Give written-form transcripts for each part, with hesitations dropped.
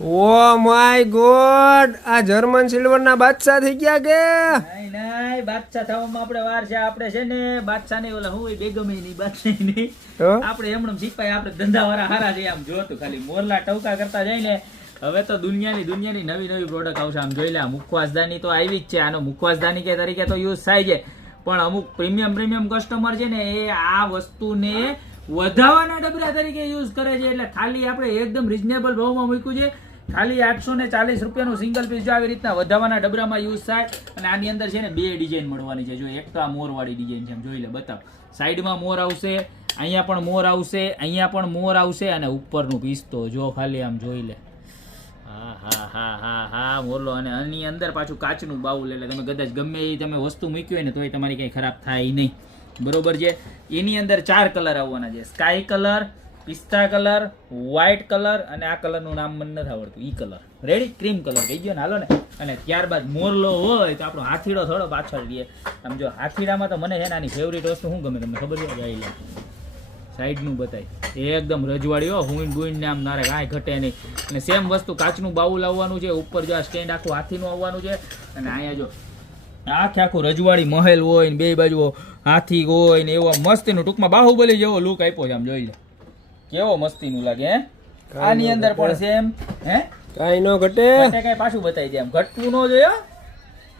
Oh my God, આ German silver ના બાદશાહ થઈ ગયા કે? નહીં નહીં, બાદશાહ થવામાં આપણે વાર છે. આપણે છે ને બાદશાહ ની ઓલા હું બેગમ ની બાદશાહ ની આપણે એમણે સિપાઈ, આપણે ધંધાવાળા હારા છે. આમ જોતું ખાલી મોરલા ટવકા કરતા જાય ને. હવે તો દુનિયાની નવી નવી પ્રોડક્ટ આવશે. આમ જોઈ લે, મુખવાસદાની તો આવી જ છે. આનો મુખવાસદાની કે તરીકે તો યુઝ થાય છે, પણ અમુક પ્રીમિયમ કસ્ટમર છે ને એ આ વસ્તુને વધાવાના ડબરા તરીકે યુઝ કરે છે. એટલે ખાલી આપણે એકદમ રીઝનેબલ ભાવમાં મૂક્યું છે. ખાલી 840 રૂપિયાનું સિંગલ પીસ જો આવી રીતના વધાવાના ડબરામાં યુઝ થાય. અને આની અંદર છે ને બે ડિઝાઇન મળવાની છે. જો એક તો આ મોરવાળી ડિઝાઇન છે, જોઈ લે, બતાવ. સાઈડમાં મોર આવશે, અહીંયા પણ મોર આવશે, અહીંયા પણ મોર આવશે, અને ઉપરનું પીસ તો જો ખાલી આમ જોઈ લે. હા મોરલો. અને આની અંદર પાછું કાચનું બાઉલ, એટલે તમે કદાચ ગમે એ તમે વસ્તુ મૂકી હોય ને તોય તમારી કઈ ખરાબ થાય નહીં. બરોબર છે. એની અંદર 4 કલર આવવાના છે: સ્કાય કલર, પિસ્તા કલર, વ્હાઇટ કલર, અને આ કલરનું નામ મને નથી આવડતું, ઈ કલર. રેડી? ક્રીમ કલર કહી ગયો ને, હાલો ને. અને ત્યારબાદ મોરલો હોય તો આપણો હાથીડો થોડો પાછળ રહીએ. આમ જો હાથીડામાં તો મને છે ને આની ફેવરિટ વસ્તુ શું ગમે તમને ખબર છે? જાય લે સાઈડનું બતાય, એકદમ રજવાડી હો, હુઈન બુઈન ને આમ નારે કાંઈ ઘટે નહીં. અને સેમ વસ્તુ કાચનું બાઉલ આવવાનું છે. ઉપર જો આ સ્ટેન્ડ આખું હાથીનું આવવાનું છે. અને અહીંયા જો આખું રજવાડી મહેલ હોય ને બે બાજુ હાથી હોય ને એવો મસ્તીનું, ટૂંકમાં બાહુબલી જેવો લુક આપ્યો છે. આમ જોઈ લે કેવો મસ્તીનું લાગે. હે આની અંદર પણ સેમ, હે કાઈ નો ઘટે, કઈ પાછું બતાવી દે, આમ ઘટતું ન જોઈએ.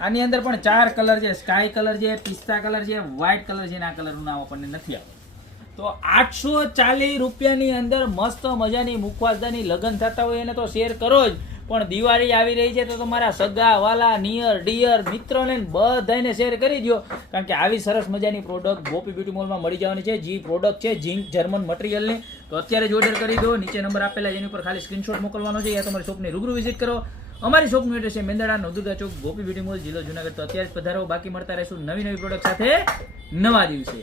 આની અંદર પણ 4 કલર છે: સ્કાય કલર છે, પિસ્તા કલર છે, વ્હાઇટ કલર છે. આ કલરનું નામ આપણને નથી આવતું. તો 840 રૂપિયાની અંદર મસ્ત મજાની મુખવાસદાની લગ્ન થતા હોય એને તો શેર કરો જ, પણ દિવાળી આવી રહી છે તો તમારા સગા વાલા, નિયર ડિયર મિત્રોને બધાને શેર કરી દો. કારણ કે આવી સરસ મજાની પ્રોડક્ટ ગોપી બ્યુટી મોલમાં મળી જવાની છે. જે પ્રોડક્ટ છે ઝીંક જર્મન મટીરિયલની, તો અત્યારે જ ઓર્ડર કરી દો. નીચે નંબર આપેલા જેની ઉપર ખાલી સ્ક્રીનશોટ મોકલવાનો છે, યા તમારી શોપની રૂબરૂ વિઝિટ કરો. અમારી શોપનું એડ્રેસ છે મેંદરડા નવદુર્ગા ચોક, ગોપી બ્યુટી મોલ, જિલ્લો જુનાગઢ. તો અત્યારે જ પધારો. બાકી મળતા રહેશું નવી પ્રોડક્ટ સાથે નવા દિવસે.